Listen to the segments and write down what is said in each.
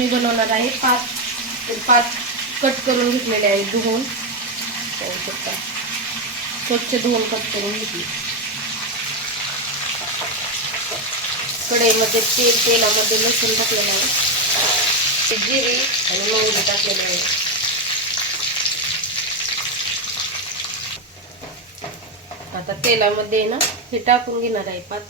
मी बनवणार आहे पाच पाच कट करून घेतलेले आहे धुवून. पाहू शकता. स्वच्छ धुवून कट करून घेतली. कढईमध्ये तेल तेलामध्ये लसूण टाकलेलं आहे. जिरे आणि मोहरी टाकलेलं आहे. आता तेलामध्ये ना हे टाकून घेणार आहे पाच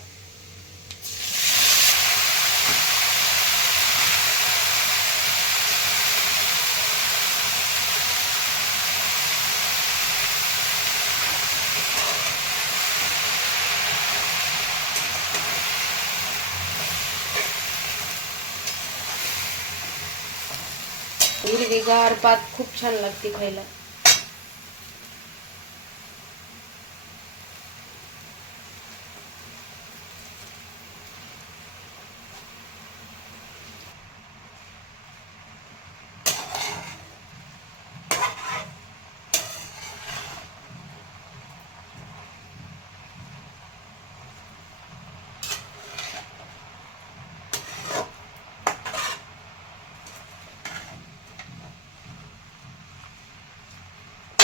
हिरवीगार पात खूप छान लागते खायला.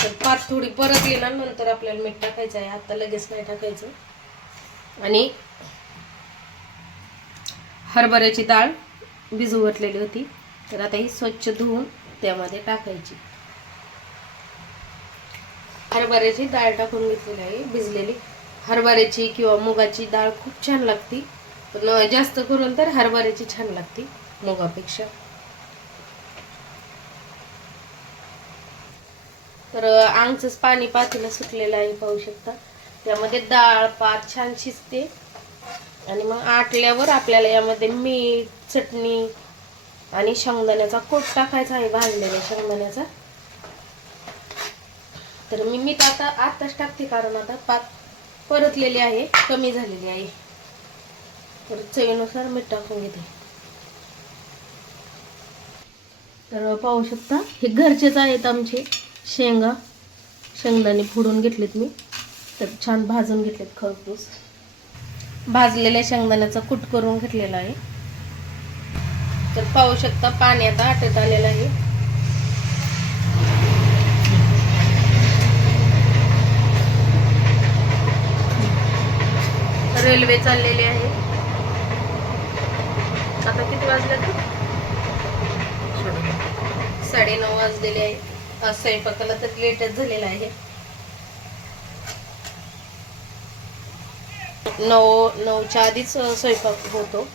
तर पात थोडी परतली ना नंतर आपल्याला मीठ टाकायचं आहे. आता लगेच नाही टाकायचं. आणि हरभऱ्याची डाळ भिजू घातलेली होती. तर आता ही स्वच्छ धुवून त्यामध्ये टाकायची. हरभऱ्याची डाळ टाकून घेतलेली आहे. भिजलेली हरभऱ्याची किंवा मुगाची डाळ खूप छान लागते. पण जास्त करून तर हरभऱ्याची छान लागते मुगापेक्षा. तर आंगचंच पाणी पातेलं सुकलेलं आहे पाहू शकता. त्यामध्ये डाळ पात छान शिजते. आणि मग आटल्यावर आपल्याला यामध्ये मीठ चटणी आणि शेंगदाण्याचा कोट टाकायचा आहे भाजलेल्या शेंगदाण्याचा. तर मी मीठ आता आत्ताच टाकते कारण आता पात परतलेली आहे कमी झालेली आहे. तर चवीनुसार मीठ टाकून घेते. तर पाहू शकता हे घरचेच आहेत आमचे. शेंगा शेंगदाणे फोडून घेतलेत मी. तर छान भाजून घेतलेत खरपूस. भाजलेल्या शेंगदाण्याचा कूट करून घेतलेला आहे. तर पाहू शकता पाणी आता आटत आलेलं आहे. रेल्वे चाललेली आहे. आता किती वाजले साडे नऊ वाजलेले आहे. स्वयंपाकाला तर लेटच झालेला आहे. नऊ नऊच्या आधीच स्वयंपाक होतो.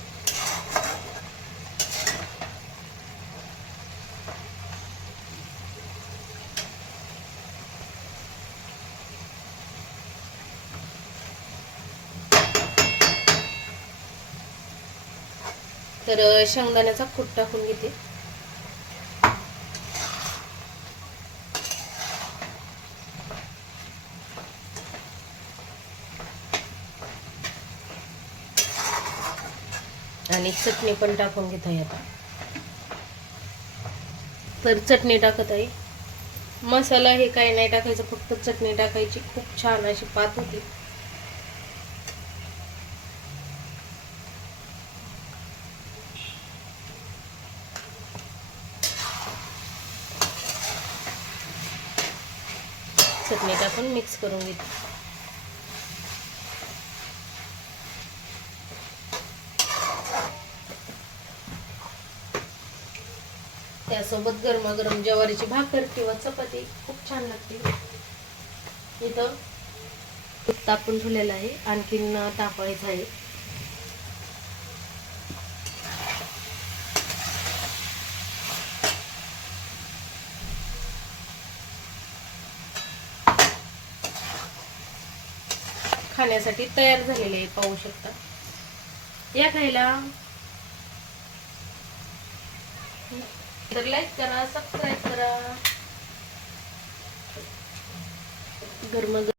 तर शेंगदाण्याचा कूट टाकून घेते. आणि चटणी पण टाकून घेत आहे आता. तर चटणी टाकत आहे. मसाला हे काही नाही टाकायचं फक्त चटणी टाकायची. खूप छान अशी पात होती. चटणी टाकून मिक्स करून घेते. त्यासोबत गरमागरम ज्वारीची भाकर किंवा चपाती. खूप छान लागते. इथं तूप तापून ठेवलेलं आहे. आणखीन तापायचं आहे. खाण्यासाठी तयार झालेले आहे पाहू शकता. या खायला तर लाईक करा सबस्क्राईब करा. गरम